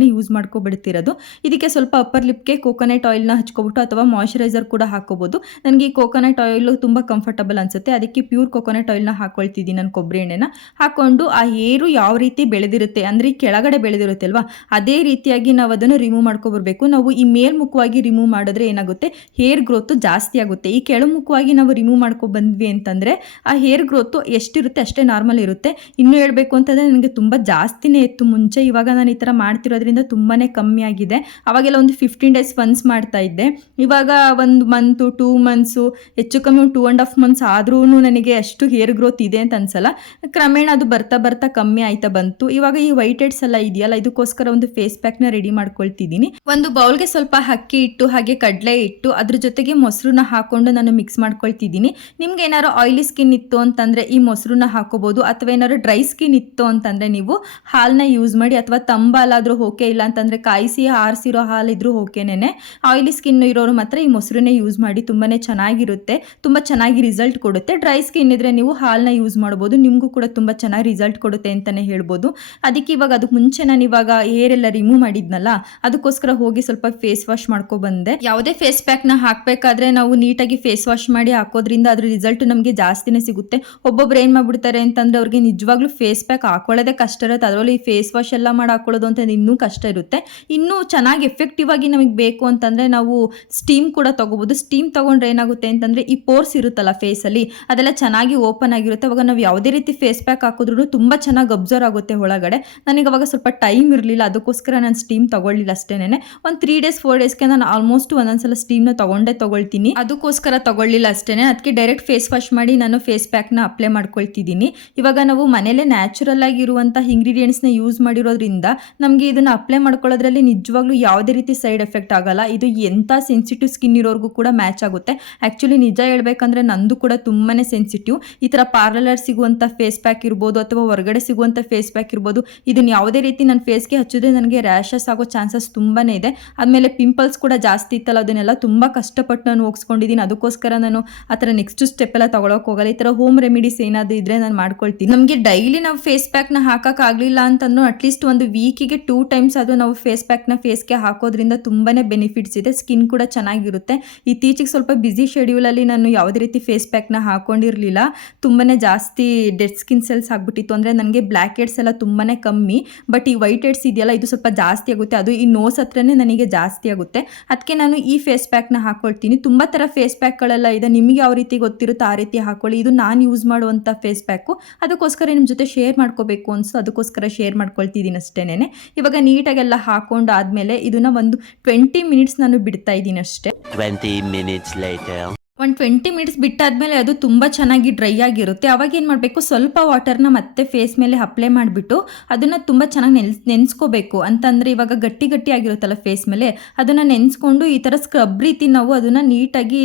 ನ ಯೂಸ್ ಮಾಡ್ಕೊಬಿಡ್ತಿರೋದು. ಇದಕ್ಕೆ ಸ್ವಲ್ಪ ಅಪ್ಪರ್ ಲಿಪ್ಗೆ ಕೋಕೋನಟ್ ಆಯಿಲ್ನ ಹಚ್ಕೊಬಿಟ್ಟು ಅಥವಾ ಮಾಯಶ್ಚರೈಸರ್ ಕೂಡ ಹಾಕೋಬಹುದು ನನಗೆ ಈ ಕೋಕೋನಟ್ ಆಯಿಲ್ ತುಂಬ ಕಂಫರ್ಟಬಲ್ ಅನ್ಸುತ್ತೆ. ಅದಕ್ಕೆ ಪ್ಯೂರ್ ಕೋಕೋನಟ್ ಆಯಿಲ್ನ ಹಾಕೊಳ್ತಿದ್ದೀನಿ ನಾನು ಕೊಬ್ಬರಿ ಎಣ್ಣೆನ. ಹಾಕೊಂಡು ಆ ಹೇರು ಯಾವ ರೀತಿ ಬೆಳೆದಿರುತ್ತೆ, ಅಂದರೆ ಕೆಳಗಡೆ ಬೆಳೆದಿರುತ್ತೆ ಅಲ್ವಾ ಅದೇ ರೀತಿಯಾಗಿ ನಾವು ಅದನ್ನು ರಿಮೂವ್ ಮಾಡ್ಕೊಬರ್ಬೇಕು. ನಾವು ಈ ಮೇಲ್ಮುಖವಾಗಿ ರಿಮೂವ್ ಮಾಡಿದ್ರೆ ಏನಾಗುತ್ತೆ ಹೇರ್ ಗ್ರೋತ್ ಜಾಸ್ತಿ ಆಗುತ್ತೆ. ಈ ಕೆಳಮುಖವಾಗಿ ನಾವು ರಿಮೂವ್ ಮಾಡ್ಕೊ ಬಂದ್ವಿ ಅಂತಂದರೆ, ಆ ಹೇರ್ ಗ್ರೋತು ಎಷ್ಟಿರುತ್ತೆ, ಅಷ್ಟೇ ನಾರ್ಮಲ್ ಇರುತ್ತೆ. ಇನ್ನೂ ಹೇಳಬೇಕು ಅಂತಂದರೆ ನನಗೆ ತುಂಬ ಜಾಸ್ತಿನೇ ಇತ್ತು. ಮುಂಚೆ ಇವಾಗ ನಾನು ಈ ಥರ ಮಾಡ್ತಿರೋದ್ರಿಂದ ತುಂಬಾ ಕಮ್ಮಿ ಆಗಿದೆ. ಅವಾಗೆಲ್ಲ ಒಂದು ಫಿಫ್ಟೀನ್ ಡೇಸ್ ಒನ್ಸ್ ಮಾಡ್ತಾ ಇದ್ದೆ. ಇವಾಗ ಒಂದು ಮಂತು ಟೂ ಮಂತ್ಸು ಹೆಚ್ಚು ಕಮ್ಮಿ ಟೂ ಆ್ಯಂಡ್ ಹಾಫ್ ಮಂತ್ಸ್ ಆದ್ರೂ ನನಗೆ ಅಷ್ಟು ಹೇರ್ ಗ್ರೋತ್ ಇದೆ ಅಂತ ಅನ್ಸಲ್ಲ. ಕ್ರಮೇಣ ಅದು ಬರ್ತಾ ಬರ್ತಾ ಕಮ್ಮಿ ಆಯ್ತಾ ಬಂತು. ಇವಾಗ ಈ ವೈಟ್ ಹೆಡ್ಸ್ ಎಲ್ಲ ಇದೆಯಲ್ಲ, ಇದಕ್ಕೋಸ್ಕರ ಒಂದು ಫೇಸ್ ಪ್ಯಾಕ್ನ ರೆಡಿ ಮಾಡ್ಕೊಳ್ತಿದ್ದೀನಿ. ಒಂದು ಬೌಲ್ಗೆ ಸ್ವಲ್ಪ ಅಕ್ಕಿ ಇಟ್ಟು, ಹಾಗೆ ಕಡಲೆ ಇಟ್ಟು, ಅದ್ರ ಜೊತೆಗೆ ಮೊಸರನ್ನ ಹಾಕೊಂಡು ನಾನು ಮಿಕ್ಸ್ ಮಾಡ್ಕೊಳ್ತಿದ್ದೀನಿ. ನಿಮ್ಗೆ ಏನಾದ್ರು ಆಯಿಲಿ ಸ್ಕಿನ್ ಇತ್ತು ಅಂತಂದ್ರೆ ಈ ಮೊಸರನ್ನ ಹಾಕೋಬಹುದು ಅಥವಾ ಏನಾದ್ರು ಡ್ರೈ ಸ್ಕಿನ್ ಇತ್ತು ಅಂತಂದ್ರೆ ನೀವು ಹಾಲನ್ನ ಯೂಸ್ ಮಾಡಿ ಅಥವಾ ತಂಬಾಲಾದ್ರೂ ಓಕೆ ಇಲ್ಲ ಅಂತಂದ್ರೆ ಕಾಯಿಸಿ ಆರಿಸಿರೋ ಹಾಲು ಇದ್ರೂ ಓಕೆನೇನೆ ಆಯಿಲಿ ಸ್ಕಿನ್ ಇರೋರು ಮಾತ್ರ ಈ ಮೊಸರನ್ನೇ ಯೂಸ್ ಮಾಡಿ ತುಂಬಾನೇ ಚೆನ್ನಾಗಿರುತ್ತೆ, ತುಂಬ ಚೆನ್ನಾಗಿ ರಿಸಲ್ಟ್ ಕೊಡುತ್ತೆ. ಡ್ರೈ ಸ್ಕಿನ್ ಇದ್ರೆ ನೀವು ಹಾಲನ್ನ ಯೂಸ್ ಮಾಡ್ಬೋದು, ನಿಮಗೂ ಕೂಡ ತುಂಬ ಚೆನ್ನಾಗಿ ರಿಸಲ್ಟ್ ಕೊಡುತ್ತೆ ಅಂತಲೇ ಹೇಳ್ಬೋದು. ಅದಕ್ಕೆ ಇವಾಗ ಅದಕ್ಕೆ ಮುಂಚೆ ನಾನು ಇವಾಗ ಹೇರ್ ಎಲ್ಲ ರಿಮೂವ್ ಮಾಡಿದ್ನಲ್ಲ, ಅದಕ್ಕೋಸ್ಕರ ಹೋಗಿ ಸ್ವಲ್ಪ ಫೇಸ್ ವಾಶ್ ಮಾಡ್ಕೊ ಬಂದೆ. ಯಾವುದೇ ಫೇಸ್ ಪ್ಯಾಕ್ನ ಹಾಕಬೇಕಾದ್ರೆ ನಾವು ನೀಟಾಗಿ ಫೇಸ್ ವಾಶ್ ಮಾಡಿ ಹಾಕೋದ್ರಿಂದ ಅದ್ರ ರಿಸಲ್ಟ್ ನಮಗೆ ಜಾಸ್ತಿನೇ ಸಿಗುತ್ತೆ. ಒಬ್ಬೊಬ್ರು ಏನು ಮಾಡ್ಬಿಡ್ತಾರೆ ಅಂತಂದ್ರೆ ಅವ್ರಿಗೆ ನಿಜವಾಗ್ಲೂ ಫೇಸ್ ಪ್ಯಾಕ್ ಹಾಕೊಳ್ಳೋದೇ ಕಷ್ಟ ಇರುತ್ತೆ. ಅದರಲ್ಲಿ ಫೇಸ್ ವಾಶ್ ಎಲ್ಲ ಮಾಡಿ ಹಾಕೊಳ್ಳೋದು ಅಂತ ಇನ್ನೂ ಕಷ್ಟ ಇರುತ್ತೆ. ಇನ್ನೂ ಚೆನ್ನಾಗಿ ಎಫೆಕ್ಟಿವ್ ಆಗಿ ನಮಗೆ ಬೇಕು ಅಂತಂದರೆ ನಾವು ಸ್ಟೀಮ್ ಕೂಡ ತೊಗೋಬೋದು. ಸ್ಟೀಮ್ ತೊಗೊಂಡ್ರೆ ಏನಾಗುತ್ತೆ ಅಂತಂದರೆ ಈ ಪೋರ್ಸ್ ಇರುತ್ತಲ್ಲ ಫೇಸಲ್ಲಿ ಅದೆಲ್ಲ ಚೆನ್ನಾಗಿ ಓಪನ್ ಆಗಿರುತ್ತೆ. ಅವಾಗ ನಾವು ಯಾವುದೇ ರೀತಿ ಫೇಸ್ ಪ್ಯಾಕ್ ಹಾಕಿದ್ರು ತುಂಬ ಚೆನ್ನಾಗಿ ಅಬ್ಸರ್ವ್ ಆಗುತ್ತೆ ಒಳಗಡೆ. ನನಗೆ ಅವಾಗ ಸ್ವಲ್ಪ ಟೈಮ್ ಇರಲಿಲ್ಲ. ಅದಕ್ಕೋಸ್ಕರ ನಾನು ಸ್ಟೀಮ್ ತೊಗೊಳ್ಳಿಲ್ಲ ಅಷ್ಟೇನೆ ಒಂದು ತ್ರೀ ಡೇಸ್ ಫೋರ್ ಡೇಸ್ಗೆ ನಾನು ಆಲ್ಮೋಸ್ಟ್ ಒಂದೊಂದ್ಸಲ ಸ್ಟೀಮ್ನ ತೊಗೊಂಡೇ ತೊಗೊಳ್ತೀನಿ. ಅದಕ್ಕೋಸ್ಕರ ತೊಗೊಳ್ಳಿಲ್ಲ ಅಷ್ಟೇನೆ. ಅದಕ್ಕೆ ಡೈರೆಕ್ಟ್ ಫೇಸ್ ವಾಶ್ ಮಾಡಿ ನಾನು ಫೇಸ್ ಪ್ಯಾಕ್ನ ಅಪ್ಲೈ ಮಾಡ್ಕೊಳ್ತಿದ್ದೀನಿ. ಇವಾಗ ನಾವು ಮನೇಲೆ ನ್ಯಾಚುರಲ್ ಆಗಿರುವಂಥ ಇಂಗ್ರೀಡಿಯೆಂಟ್ಸ್ನ ಯೂಸ್ ಮಾಡಿರೋದ್ರಿಂದ ನಮಗೆ ಇದನ್ನ ಅಪ್ಲೈ ಮಾಡ್ಕೊಳ್ಳೋದ್ರಲ್ಲಿ ನಿಜವಾಗ್ಲೂ ಯಾವುದೇ ರೀತಿ ಸೈಡ್ ಎಫೆಕ್ಟ್ ಆಗಲ್ಲ. ಇದು ಎಂಥ ಸೆನ್ಸಿಟಿವ್ ಸ್ಕಿನ್ ಇರೋರ್ಗೂ ಕೂಡ ಮ್ಯಾಚ್ ಆಗುತ್ತೆ. ಆ್ಯಕ್ಚುಲಿ ನಿಜ ಹೇಳ್ಬೇಕಂದ್ರೆ ನಂದು ಕೂಡ ತುಂಬಾ ಸೆನ್ಸಿಟಿವ್ ಈ ಥರ ಪಾರ್ಲರ್ ಸಿಗುವಂಥ ಫೇಸ್ ಪ್ಯಾಕ್ ಇರ್ಬೋದು ಅಥವಾ ಹೊರಗಡೆ ಸಿಗುವಂಥ ಫೇಸ್ ಪ್ಯಾಕ್ ಇರ್ಬೋದು ಇದನ್ನ ಯಾವುದೇ ರೀತಿ ನನ್ನ ಫೇಸ್ಗೆ ಹಚ್ಚಿದ್ರೆ ನನಗೆ ರ್ಯಾಷಸ್ ಆಗೋ ಚಾನ್ಸಸ್ ತುಂಬಾ ಇದೆ. ಆದಮೇಲೆ ಪಿಂಪಲ್ಸ್ ಕೂಡ ಜಾಸ್ತಿ ಇತ್ತಲ್ಲ, ಅದನ್ನೆಲ್ಲ ತುಂಬ ಕಷ್ಟಪಟ್ಟು ನಾನು ಹೋಗಿಸ್ಕೊಂಡಿದ್ದೀನಿ ಅದಕ್ಕೋಸ್ಕರ ನಾನು ಆ ಥರ ನೆಕ್ಸ್ಟ್ ಸ್ಟೆಪ್ ಎಲ್ಲ ತಗೊಳಕ್ ಹೋಗಲ್ಲ. ಈ ಥರ ಹೋಮ್ ರೆಮಿಡೀಸ್ ಏನಾದರೂ ಇದ್ರೆ ನಾನು ಮಾಡ್ಕೊಳ್ತೀನಿ. ನಮಗೆ ಡೈಲಿ ನಾವು ಫೇಸ್ ಪ್ಯಾಕ್ನ ಹಾಕೋಕ್ಕಾಗಲಿಲ್ಲ ಅಂತಂದ್ರೂ ಅಟ್ಲೀಸ್ಟ್ ಒಂದು ವೀಕಿಗೆ ಟೂ ಟೈಮ್ಸ್ ಅದು ನಾವು ಫೇಸ್ ಪ್ಯಾಕ್ನ ಫೇಸ್ಗೆ ಹಾಕೋದ್ರಿಂದ ತುಂಬಾ ಬೆನಿಫಿಟ್ಸ್ ಇದೆ. ಸ್ಕಿನ್ ಕೂಡ ಚೆನ್ನಾಗಿರುತ್ತೆ. ಇತ್ತೀಚೆಗೆ ಸ್ವಲ್ಪ ಬ್ಯುಸಿ ಶೆಡ್ಯೂಲಲ್ಲಿ ನಾನು ಯಾವುದೇ ರೀತಿ ಫೇಸ್ ಪ್ಯಾಕ್ನ ಹಾಕೊಂಡಿರಲಿಲ್ಲ. ತುಂಬಾ ಜಾಸ್ತಿ ಡೆಡ್ ಸ್ಕಿನ್ ಸೆಲ್ಸ್ ಆಗ್ಬಿಟ್ಟಿತ್ತು ಅಂದರೆ ನನಗೆ ಬ್ಲ್ಯಾಕ್ ಹೆಡ್ಸ್ ಎಲ್ಲ ತುಂಬಾ ಕಮ್ಮಿ. ಬಟ್ ಈ ವೈಟ್ ಹೆಡ್ಸ್ ಇದೆಯಲ್ಲ, ಇದು ಸ್ವಲ್ಪ ಜಾಸ್ತಿ ಆಗುತ್ತೆ. ಅದು ಈ ನೋಸ್ ಹತ್ರನೇ ನನಗೆ ಜಾಸ್ತಿ ಆಗುತ್ತೆ. ಅದಕ್ಕೆ ನಾನು ಈ ಫೇಸ್ ಪ್ಯಾಕ್ನ ಹಾಕೊಳ್ತೀನಿ. ತುಂಬ ಥರ ಫೇಸ್ ಪ್ಯಾಕ್ಗಳೆಲ್ಲ ಇದೆ. ನಿಮಗೆ ಯಾವ ರೀತಿ ಗೊತ್ತಿರುತ್ತೋ ಆ ರೀತಿ ಹಾಕೊಳ್ಳಿ. ಇದು ನಾನು ಯೂಸ್ ಮಾಡುವಂಥ ಫೇಸ್ ಪ್ಯಾಕು ಅದಕ್ಕೋಸ್ಕರ ನಿಮ್ಮ ಜೊತೆ ಶೇರ್ ಮಾಡ್ಕೋಬೇಕು ಅನಿಸ್ತು ಅದಕ್ಕೋಸ್ಕರ ಶೇರ್ ಮಾಡ್ಕೊಳ್ತಿದ್ದೀನಿ ಅಷ್ಟೇನೆ ಇವಾಗ ನೀಟಾಗೆಲ್ಲ ಹಾಕೊಂಡು ಆದಮೇಲೆ ಇದನ್ನ ಒಂದು ಟ್ವೆಂಟಿ ಮಿನಿಟ್ಸ್ ನಾನು ಬಿಡ್ತಾ ಇದ್ದೀನಿ ಅಷ್ಟೇ 20 minutes later. ಒಂದು ಟ್ವೆಂಟಿ ಮಿನಿಟ್ಸ್ ಬಿಟ್ಟಾದ್ಮೇಲೆ ಅದು ತುಂಬ ಚೆನ್ನಾಗಿ ಡ್ರೈ ಆಗಿರುತ್ತೆ. ಅವಾಗ ಏನು ಮಾಡಬೇಕು? ಸ್ವಲ್ಪ ವಾಟರ್ನ ಮತ್ತೆ ಫೇಸ್ ಮೇಲೆ ಅಪ್ಲೈ ಮಾಡಿಬಿಟ್ಟು ಅದನ್ನು ತುಂಬ ಚೆನ್ನಾಗಿ ನೆನ್ಸ್, ನೆನೆಸ್ಕೋಬೇಕು. ಅಂತಂದರೆ ಇವಾಗ ಗಟ್ಟಿ ಗಟ್ಟಿ ಆಗಿರುತ್ತಲ್ಲ ಫೇಸ್ ಮೇಲೆ, ಅದನ್ನು ನೆನೆಸ್ಕೊಂಡು ಈ ಥರ ಸ್ಕ್ರಬ್ ರೀತಿ ನಾವು ಅದನ್ನು ನೀಟಾಗಿ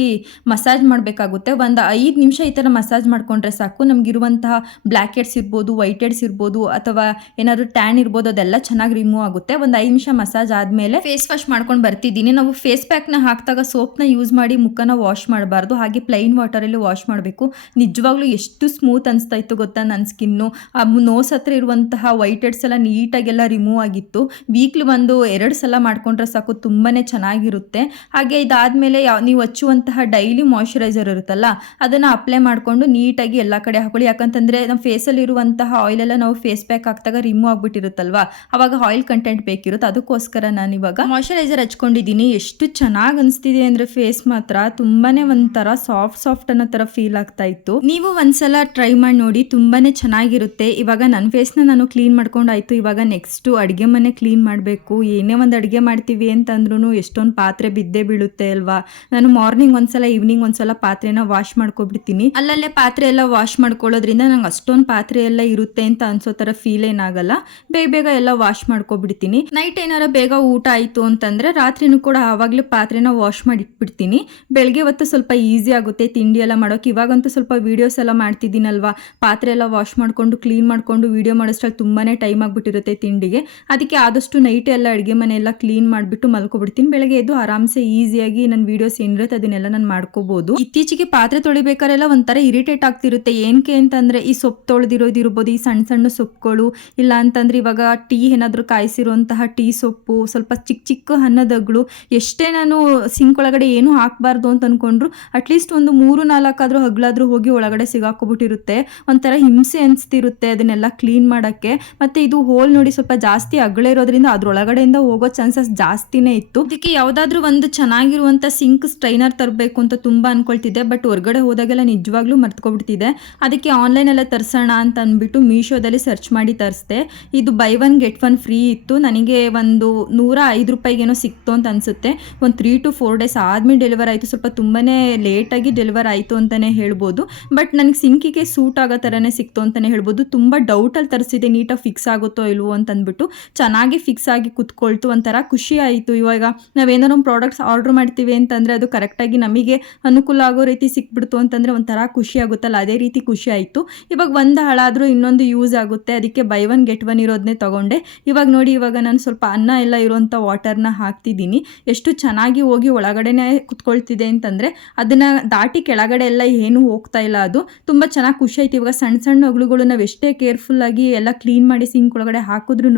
ಮಸಾಜ್ ಮಾಡಬೇಕಾಗುತ್ತೆ. ಒಂದು ಐದು ನಿಮಿಷ ಈ ಥರ ಮಸಾಜ್ ಮಾಡಿಕೊಂಡ್ರೆ ಸಾಕು. ನಮಗಿರುವಂತಹ ಬ್ಲ್ಯಾಕ್ ಹೆಡ್ಸ್ ಇರ್ಬೋದು ವೈಟ್ ಹೆಡ್ಸ್ ಇರ್ಬೋದು, ಅಥವಾ ಏನಾದರೂ ಟ್ಯಾನ್ ಇರ್ಬೋದು, ಅದೆಲ್ಲ ಚೆನ್ನಾಗಿ ರಿಮೂವ್ ಆಗುತ್ತೆ. ಒಂದು ಐದು ನಿಮಿಷ ಮಸಾಜ್ ಆದಮೇಲೆ ಫೇಸ್ ವಾಶ್ ಮಾಡ್ಕೊಂಡು ಬರ್ತಿದ್ದೀನಿ. ನಾವು ಫೇಸ್ ಪ್ಯಾಕ್ನ ಹಾಕಿದಾಗ ಸೋಪ್ನ ಯೂಸ್ ಮಾಡಿ ಮುಖನ ವಾಶ್ ಮಾಡಬಾರ್ದು. ಹಾಗೆ ಪ್ಲೈನ್ ವಾಟರಲ್ಲಿ ವಾಶ್ ಮಾಡಬೇಕು. ನಿಜವಾಗ್ಲೂ ಎಷ್ಟು ಸ್ಮೂತ್ ಅನಿಸ್ತಾ ಇತ್ತು ಗೊತ್ತಾ ನನ್ನ ಸ್ಕಿನ್ನು ಆ ನೋಸ್ ಹತ್ರ ಇರುವಂತಹ ವೈಟ್ ಹೆಡ್ಸ್ ಎಲ್ಲ ನೀಟಾಗೆಲ್ಲ ರಿಮೂವ್ ಆಗಿತ್ತು. ವೀಕ್ಲಿ ಒಂದು ಎರಡು ಸಲ ಮಾಡ್ಕೊಂಡ್ರೆ ಸಾಕು ತುಂಬಾ ಚೆನ್ನಾಗಿರುತ್ತೆ. ಹಾಗೆ ಇದಾದಮೇಲೆ ಯಾವ ನೀವು ಹಚ್ಚುವಂತಹ ಡೈಲಿ ಮಾಯ್ಶ್ಚರೈಸರ್ ಇರುತ್ತಲ್ಲ, ಅದನ್ನು ಅಪ್ಲೈ ಮಾಡಿಕೊಂಡು ನೀಟಾಗಿ ಎಲ್ಲ ಕಡೆ ಹಾಕೊಳ್ಳಿ. ಯಾಕಂತಂದರೆ ನಮ್ಮ ಫೇಸಲ್ಲಿ ಇರುವಂತಹ ಆಯಿಲ್ ಎಲ್ಲ ನಾವು ಫೇಸ್ ಪ್ಯಾಕ್ ಹಾಕಿದಾಗ ರಿಮೂವ್ ಆಗಿಬಿಟ್ಟಿರುತ್ತಲ್ವಾ? ಅವಾಗ ಆಯಿಲ್ ಕಂಟೆಂಟ್ ಬೇಕಿರುತ್ತೆ. ಅದಕ್ಕೋಸ್ಕರ ನಾನು ಇವಾಗ ಮಾಯ್ಶ್ಚರೈಸರ್ ಹಚ್ಕೊಂಡಿದ್ದೀನಿ. ಎಷ್ಟು ಚೆನ್ನಾಗಿ ಅನಿಸ್ತಿದೆ ಅಂದರೆ ಫೇಸ್ ಮಾತ್ರ. ತುಂಬಾನೇ ಒಂಥರ ಸಾಫ್ಟ್ ಸಾಫ್ಟ್ ಅನ್ನೋ ತರ ಫೀಲ್ ಆಗ್ತಾ ಇತ್ತು. ನೀವು ಒಂದ್ಸಲ ಟ್ರೈ ಮಾಡಿ ನೋಡಿ, ತುಂಬಾನೇ ಚೆನ್ನಾಗಿರುತ್ತೆ. ಇವಾಗ ನನ್ನ ಫೇಸ್ನ ನಾನು ಕ್ಲೀನ್ ಮಾಡ್ಕೊಂಡಾಯ್ತು ಇವಾಗ ನೆಕ್ಸ್ಟ್ ಅಡುಗೆ ಮನೆ ಕ್ಲೀನ್ ಮಾಡಬೇಕು. ಏನೇ ಒಂದು ಅಡುಗೆ ಮಾಡ್ತೀವಿ ಅಂತಂದ್ರೂ ಎಷ್ಟೊಂದು ಪಾತ್ರೆ ಬಿದ್ದೇ ಬೀಳುತ್ತೆ ಅಲ್ವಾ? ನಾನು ಮಾರ್ನಿಂಗ್ ಒಂದ್ಸಲ ಈವ್ನಿಂಗ್ ಒಂದ್ಸಲ ಪಾತ್ರೆನ ವಾಶ್ ಮಾಡ್ಕೊಬಿಡ್ತೀನಿ. ಅಲ್ಲಲ್ಲೇ ಪಾತ್ರೆ ಎಲ್ಲ ವಾಶ್ ಮಾಡ್ಕೊಳ್ಳೋದ್ರಿಂದ ನಂಗೆ ಅಷ್ಟೊಂದು ಪಾತ್ರೆ ಎಲ್ಲ ಇರುತ್ತೆ ಅಂತ ಅನ್ಸೋ ತರ ಫೀಲ್ ಏನಾಗಲ್ಲ. ಬೇಗ ಬೇಗ ಎಲ್ಲ ವಾಶ್ ಮಾಡ್ಕೊಬಿಡ್ತೀನಿ. ನೈಟ್ ಏನಾರ ಬೇಗ ಊಟ ಆಯ್ತು ಅಂತಂದ್ರೆ ರಾತ್ರಿನೂ ಕೂಡ ಆವಾಗಲೇ ಪಾತ್ರೆನ ವಾಶ್ ಮಾಡಿ ಇಟ್ಬಿಡ್ತೀನಿ ಬೆಳಗ್ಗೆ ಹೊತ್ತು ಸ್ವಲ್ಪ ಈಸಿ ಆಗುತ್ತೆ. ತಿಂಡಿ ಎಲ್ಲ ಮಾಡೋಕೆ. ಇವಾಗಂತೂ ಸ್ವಲ್ಪ ವೀಡಿಯೋಸ್ ಎಲ್ಲ ಮಾಡ್ತಿದ್ದೀನಲ್ವಾ? ಪಾತ್ರೆ ಎಲ್ಲ ವಾಶ್ ಮಾಡಿಕೊಂಡು ಕ್ಲೀನ್ ಮಾಡಿಕೊಂಡು ವೀಡಿಯೋ ಮಾಡೋಷ್ಟ್ರಲ್ಲಿ ತುಂಬಾ ಟೈಮ್ ಆಗಿಬಿಟ್ಟಿರುತ್ತೆ ತಿಂಡಿಗೆ. ಅದಕ್ಕೆ ಆದಷ್ಟು ನೈಟ್ ಎಲ್ಲ ಅಡುಗೆ ಮನೆ ಎಲ್ಲ ಕ್ಲೀನ್ ಮಾಡಿಬಿಟ್ಟು ಮಲ್ಕೊಬಿಡ್ತೀನಿ. ಬೆಳಗ್ಗೆ ಎದ್ದು ಆರಾಮ್ಸೆ ಈಸಿಯಾಗಿ ನನ್ನ ವೀಡಿಯೋಸ್ ಏನಿರುತ್ತೆ ಅದನ್ನೆಲ್ಲ ನಾನು ಮಾಡ್ಕೋಬೋದು. ಇತ್ತೀಚೆಗೆ ಪಾತ್ರೆ ತೊಳಿಬೇಕಾರೆಲ್ಲ ಒಂಥರ ಇರಿಟೇಟ್ ಆಗ್ತಿರುತ್ತೆ. ಏನಕ್ಕೆ ಅಂತಂದರೆ ಈ ಸೊಪ್ಪು ತೊಳೆದಿರೋದಿರ್ಬೋದು ಈ ಸಣ್ಣ ಸಣ್ಣ ಸೊಪ್ಪುಗಳು, ಇಲ್ಲ ಅಂತಂದ್ರೆ ಇವಾಗ ಟೀ ಏನಾದರೂ ಕಾಯಿಸಿರುವಂತಹ ಟೀ ಸೊಪ್ಪು, ಸ್ವಲ್ಪ ಚಿಕ್ಕ ಚಿಕ್ಕ ಅನ್ನದಗಳು, ಎಷ್ಟೇ ನಾನು ಸಿಂಕ್ ಒಳಗಡೆ ಏನೂ ಹಾಕಬಾರ್ದು ಅಂತ ಅಂದ್ಕೊಂಡ್ರು ಅಟ್ಲೀಸ್ಟ್ ಒಂದು ಮೂರು, ನಾಲ್ಕಾದರೂ ಹಗ್ಲಾದ್ರೂ ಹೋಗಿ ಒಳಗಡೆ ಸಿಗಾಕೊಬಿಟ್ಟಿರುತ್ತೆ ಒಂಥರ ಹಿಂಸೆ ಅನಿಸ್ತಿರುತ್ತೆ ಅದನ್ನೆಲ್ಲ ಕ್ಲೀನ್ ಮಾಡೋಕ್ಕೆ. ಮತ್ತು ಇದು ಹೋಲ್ ನೋಡಿ ಸ್ವಲ್ಪ ಜಾಸ್ತಿ ಅಗಳೇ ಇರೋದ್ರಿಂದ ಅದ್ರೊಳಗಡೆಯಿಂದ ಹೋಗೋ ಚಾನ್ಸಸ್ ಜಾಸ್ತಿನೇ ಇತ್ತು. ಅದಕ್ಕೆ ಯಾವುದಾದ್ರೂ ಒಂದು ಚೆನ್ನಾಗಿರುವಂಥ ಸಿಂಕ್ ಸ್ಟ್ರೈನರ್ ತರಬೇಕು ಅಂತ ತುಂಬ ಅನ್ಕೊಳ್ತಿದ್ದೆ. ಬಟ್ ಹೊರಗಡೆ ಹೋದಾಗೆಲ್ಲ ನಿಜವಾಗ್ಲೂ ಮರ್ತ್ಕೊಬಿಡ್ತಿದೆ. ಅದಕ್ಕೆ ಆನ್ಲೈನೆಲ್ಲ ತರ್ಸೋಣ ಅಂತ ಅಂದ್ಬಿಟ್ಟು ಮೀಶೋದಲ್ಲಿ ಸರ್ಚ್ ಮಾಡಿ ತರಿಸ್ದೆ. ಇದು buy one get one free ಇತ್ತು. ನನಗೆ ಒಂದು ನೂರ ಐದು ರೂಪಾಯಿಗೇನೋ ಸಿಕ್ತು ಅಂತ ಅನಿಸುತ್ತೆ. ಒಂದು ತ್ರೀ ಟು ಫೋರ್ ಡೇಸ್ ಆದ್ಮೇಲೆ ಡೆಲಿವರ್ ಆಯಿತು. ಸ್ವಲ್ಪ ತುಂಬಾ ಲೇಟಾಗಿ ಡೆಲಿವರ್ ಆಯಿತು ಅಂತಲೇ ಹೇಳ್ಬೋದು. ಬಟ್ ನನಗೆ ಸಿಂಕಿಗೆ ಸೂಟ್ ಆಗೋ ಥರನೇ ಸಿಕ್ತು ಅಂತಲೇ ಹೇಳ್ಬೋದು. ತುಂಬ ಡೌಟಲ್ಲಿ ತರಿಸಿದೆ ನೀಟಾಗಿ ಫಿಕ್ಸ್ ಆಗುತ್ತೋ ಇಲ್ವೋ ಅಂತ ಅಂದ್ಬಿಟ್ಟು ಚೆನ್ನಾಗಿ ಫಿಕ್ಸ್ ಆಗಿ ಕುತ್ಕೊಳ್ತು, ಒಂಥರ ಖುಷಿ ಆಯಿತು ಇವಾಗ. ನಾವೇನೋ ಒಂದು ಪ್ರಾಡಕ್ಟ್ಸ್ ಆರ್ಡ್ರ್ ಮಾಡ್ತೀವಿ ಅಂತಂದರೆ ಅದು ಕರೆಕ್ಟಾಗಿ ನಮಗೆ ಅನುಕೂಲ ಆಗೋ ರೀತಿ ಸಿಕ್ಬಿಡ್ತು ಅಂತಂದರೆ ಒಂಥರ ಖುಷಿ ಆಗುತ್ತಲ್ಲ, ಅದೇ ರೀತಿ ಖುಷಿ ಆಯಿತು. ಇವಾಗ ಒಂದು ಹಾಳಾದರೂ ಇನ್ನೊಂದು ಯೂಸ್ ಆಗುತ್ತೆ. ಅದಕ್ಕೆ ಬೈ ಒನ್ ಗೆಟ್ ಒನ್ ಇರೋದನ್ನೇ ತಗೊಂಡೆ. ಇವಾಗ ನೋಡಿ, ಇವಾಗ ನಾನು ಸ್ವಲ್ಪ ಅನ್ನ ಎಲ್ಲ ಇರುವಂಥ ವಾಟರ್ನ ಹಾಕ್ತಿದ್ದೀನಿ. ಎಷ್ಟು ಚೆನ್ನಾಗಿ ಹೋಗಿ ಒಳಗಡೆನೆ ಕುತ್ಕೊಳ್ತಿದೆ ಅಂತಂದರೆ ಅದನ್ನು ದಾಟಿ ಕೆಳಗಡೆ ಎಲ್ಲ ಏನು ಹೋಗ್ತಾ ಇಲ್ಲ. ಅದು ತುಂಬಾ ಚೆನ್ನಾಗಿ ಖುಷಿ ಆಯ್ತು ಇವಾಗ ಸಣ್ಣ ಸಣ್ಣ ಹಗಳುಗಳು ನಾವು ಎಷ್ಟೇ ಕೇರ್ಫುಲ್ಲಾಗಿ ಎಲ್ಲ ಕ್ಲೀನ್ ಮಾಡಿ ಸಿಂಕ್ ಒಳಗಡೆ ಹಾಕಿದ್ರೂ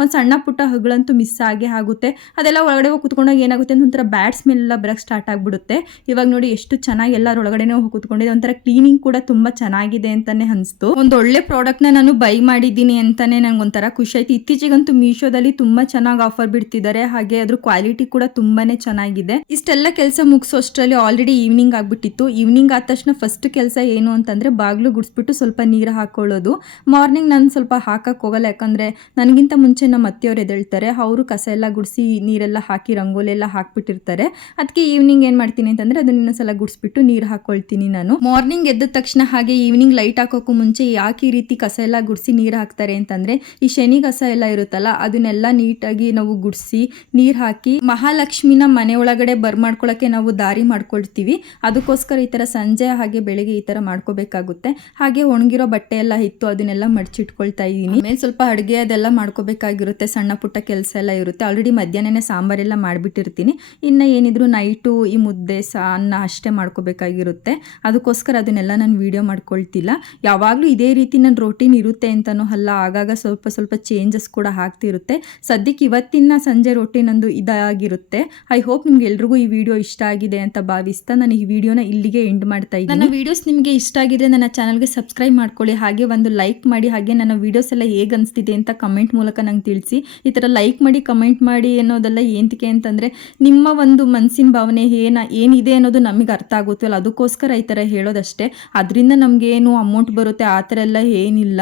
ಒಂದು ಸಣ್ಣ ಪುಟ್ಟ ಹಗಳಂತೂ ಮಿಸ್ ಆಗೇ ಆಗುತ್ತೆ. ಅದೆಲ್ಲ ಒಳಗಡೆ ಹೋಗಿ ಕುತ್ಕೊಂಡಾಗ ಏನಾಗುತ್ತೆ ಅಂತ ಒಂಥರ ಬ್ಯಾಡ್ ಸ್ಮೆಲ್ ಎಲ್ಲ ಬರೋಕ್ಕೆ ಸ್ಟಾರ್ಟ್ ಆಗಿಬಿಡುತ್ತೆ. ಇವಾಗ ನೋಡಿ ಎಷ್ಟು ಚೆನ್ನಾಗಿ ಎಲ್ಲರ ಒಳಗಡೆನೇ ಹೋಗಿ ಕುತ್ಕೊಂಡಿದೆ. ಒಂಥರ ಕ್ಲೀನಿಂಗ್ ಕೂಡ ತುಂಬಾ ಚೆನ್ನಾಗಿದೆ ಅಂತಾನೆ ಅನಿಸ್ತು. ಒಂದು ಒಳ್ಳೆ ಪ್ರಾಡಕ್ಟ್ನ ನಾನು ಬೈ ಮಾಡಿದ್ದೀನಿ ಅಂತಾನೆ ನಂಗೆ ಒಂಥರ ಖುಷಿ ಆಯ್ತು. ಇತ್ತೀಚೆಗಂತೂ ಮೀಶೋದಲ್ಲಿ ತುಂಬಾ ಚೆನ್ನಾಗಿ ಆಫರ್ ಬಿಡ್ತಿದ್ದಾರೆ. ಹಾಗೆ ಅದ್ರ ಕ್ವಾಲಿಟಿ ಕೂಡ ತುಂಬಾನೇ ಚೆನ್ನಾಗಿದೆ. ಇಷ್ಟೆಲ್ಲ ಕೆಲಸ ಮುಗಿಸೋಷ್ಟರಲ್ಲಿ ಆಲ್ರೆಡಿ ಈವ್ನಿಂಗ್ ಆಗ್ಬಿಟ್ಟಿತ್ತು. ಈವ್ನಿಂಗ್ ಆದ ತಕ್ಷಣ ಫಸ್ಟ್ ಕೆಲಸ ಏನು ಅಂತಂದ್ರೆ ಬಾಗಿಲು ಗುಡಿಸ್ಬಿಟ್ಟು ಸ್ವಲ್ಪ ನೀರು ಹಾಕ್ಕೊಳ್ಳೋದು ಮಾರ್ನಿಂಗ್ ನಾನು ಸ್ವಲ್ಪ ಹಾಕಕ್ಕೆ ಹೋಗಲ್ಲ, ಯಾಕಂದ್ರೆ ನನಗಿಂತ ಮುಂಚೆ ನಮ್ಮ ಅತ್ತೆಯವ್ರು ಎದ್ದೇಳ್ತಾರೆ. ಅವರು ಕಸ ಎಲ್ಲ ಗುಡಿಸಿ ನೀರೆಲ್ಲ ಹಾಕಿ ರಂಗೋಲಿ ಎಲ್ಲ ಹಾಕ್ಬಿಟ್ಟಿರ್ತಾರೆ. ಅದಕ್ಕೆ ಈವ್ನಿಂಗ್ ಏನು ಮಾಡ್ತೀನಿ ಅಂತಂದ್ರೆ ಅದನ್ನ ಇನ್ನೊಂದ್ಸಲ ಗುಡಿಸ್ಬಿಟ್ಟು ನೀರು ಹಾಕ್ಕೊಳ್ತೀನಿ ನಾನು. ಮಾರ್ನಿಂಗ್ ಎದ್ದ ತಕ್ಷಣ ಹಾಗೆ ಈವ್ನಿಂಗ್ ಲೈಟ್ ಹಾಕೋಕ್ಕೂ ಮುಂಚೆ ಯಾಕೆ ಈ ರೀತಿ ಕಸ ಎಲ್ಲ ಗುಡಿಸಿ ನೀರು ಹಾಕ್ತಾರೆ ಅಂತಂದ್ರೆ ಈ ಶನಿ ಕಸ ಎಲ್ಲ ಇರುತ್ತಲ್ಲ, ಅದನ್ನೆಲ್ಲ ನೀಟಾಗಿ ನಾವು ಗುಡಿಸಿ ನೀರು ಹಾಕಿ ಮಹಾಲಕ್ಷ್ಮಿನ ಮನೆ ಒಳಗಡೆ ಬರ್ ಮಾಡ್ಕೊಳ್ಳೋಕ್ಕೆ ನಾವು ದಾರಿ ಮಾಡ್ಕೊಳ್ತೀವಿ. ಅದಕ್ಕೋಸ್ಕರ ಈ ಥರ ಸಂಜೆ ಹಾಗೆ ಬೆಳಿಗ್ಗೆ ಈ ಥರ ಮಾಡ್ಕೋಬೇಕಾಗುತ್ತೆ. ಹಾಗೆ ಒಣಗಿರೋ ಬಟ್ಟೆ ಎಲ್ಲ ಇತ್ತು, ಅದನ್ನೆಲ್ಲ ಮಡಚಿಟ್ಕೊಳ್ತಾ ಇದ್ದೀನಿ. ಮೇಲೆ ಸ್ವಲ್ಪ ಅಡುಗೆ ಅದೆಲ್ಲ ಮಾಡ್ಕೋಬೇಕಾಗಿರುತ್ತೆ, ಸಣ್ಣ ಪುಟ್ಟ ಕೆಲಸ ಎಲ್ಲ ಇರುತ್ತೆ. ಆಲ್ರೆಡಿ ಮಧ್ಯಾಹ್ನನೇ ಸಾಂಬಾರೆಲ್ಲ ಮಾಡಿಬಿಟ್ಟಿರ್ತೀನಿ. ಇನ್ನು ಏನಿದ್ರು ನೈಟು ಈ ಮುದ್ದೆ, ಸಾ, ಅನ್ನ ಅಷ್ಟೇ ಮಾಡ್ಕೋಬೇಕಾಗಿರುತ್ತೆ. ಅದಕ್ಕೋಸ್ಕರ ಅದನ್ನೆಲ್ಲ ನಾನು ವೀಡಿಯೋ ಮಾಡ್ಕೊಳ್ತಿಲ್ಲ. ಯಾವಾಗಲೂ ಇದೇ ರೀತಿ ನನ್ನ ರೋಟೀನ್ ಇರುತ್ತೆ ಅಂತಲೂ ಅಲ್ಲ, ಆಗಾಗ ಸ್ವಲ್ಪ ಸ್ವಲ್ಪ ಚೇಂಜಸ್ ಕೂಡ ಆಗ್ತಿರುತ್ತೆ. ಸದ್ಯಕ್ಕೆ ಇವತ್ತಿನ ಸಂಜೆ ರೊಟೀನ್ ಅಂದು ಇದಾಗಿರುತ್ತೆ. ಐ ಹೋಪ್ ನಿಮ್ಗೆ ಎಲ್ರಿಗೂ ಈ ವಿಡಿಯೋ ಇಷ್ಟ ಆಗಿದೆ ಅಂತ ಭಾವಿಸ್ತಾ ನಾನು ನಾನು ಈ ವಿಡಿಯೋನ ಇಲ್ಲಿಗೆ ಎಂಡ್ ಮಾಡ್ತಾ ಇದ್ದೀನಿ. ನನ್ನ ವಿಡಿಯೋಸ್ ನಿಮಗೆ ಇಷ್ಟ ಆಗಿದ್ರೆ ನನ್ನ ಚಾನಲ್ಗೆ ಸಬ್ಸ್ಕ್ರೈಬ್ ಮಾಡ್ಕೊಳ್ಳಿ, ಹಾಗೆ ಒಂದು ಲೈಕ್ ಮಾಡಿ, ಹಾಗೆ ನನ್ನ ವಿಡಿಯೋಸ್ ಎಲ್ಲ ಹೇಗೆ ಅನಿಸ್ತಿದೆ ಅಂತ ಕಮೆಂಟ್ ಮೂಲಕ ನಂಗೆ ತಿಳಿಸಿ. ಈ ಥರ ಲೈಕ್ ಮಾಡಿ ಕಮೆಂಟ್ ಮಾಡಿ ಅನ್ನೋದೆಲ್ಲ ಏನಕ್ಕೆ ಅಂತಂದರೆ ನಿಮ್ಮ ಒಂದು ಮನಸ್ಸಿನ ಭಾವನೆ ಏನ, ಏನಿದೆ ಅನ್ನೋದು ನಮಗೆ ಅರ್ಥ ಆಗುತ್ತಲ್ಲ ಅದಕ್ಕೋಸ್ಕರ ಈ ಥರ ಹೇಳೋದಷ್ಟೇ. ಅದರಿಂದ ನಮಗೆ ಏನು ಅಮೌಂಟ್ ಬರುತ್ತೆ, ಆ ಥರ ಎಲ್ಲ ಏನಿಲ್ಲ.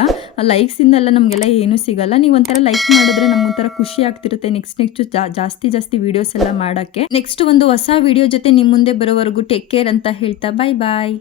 ಲೈಕ್ಸಿಂದೆಲ್ಲ ನಮಗೆಲ್ಲ ಏನೂ ಸಿಗಲ್ಲ. ನೀವು ಒಂಥರ ಲೈಕ್ ಮಾಡಿದ್ರೆ ನಮಗೊಂಥರ ಖುಷಿ ಆಗ್ತಿರುತ್ತೆ ನೆಕ್ಸ್ಟ್ ನೆಕ್ಸ್ಟ್ ಜಾಸ್ತಿ ಜಾಸ್ತಿ ವೀಡಿಯೋಸ್ ಎಲ್ಲ ಮಾಡೋಕ್ಕೆ. ನೆಕ್ಸ್ಟ್ ಒಂದು ಹೊಸ ವಿಡಿಯೋ ಜೊತೆ ನಿಮ್ಮ ಮುಂದೆ ಬರೋವರೆಗೂ ಟೇಕ್ ಕೇರ್ ಅಂತ ಹೇಳ್ತಾ ಬಾಯ್ ಬಾಯ್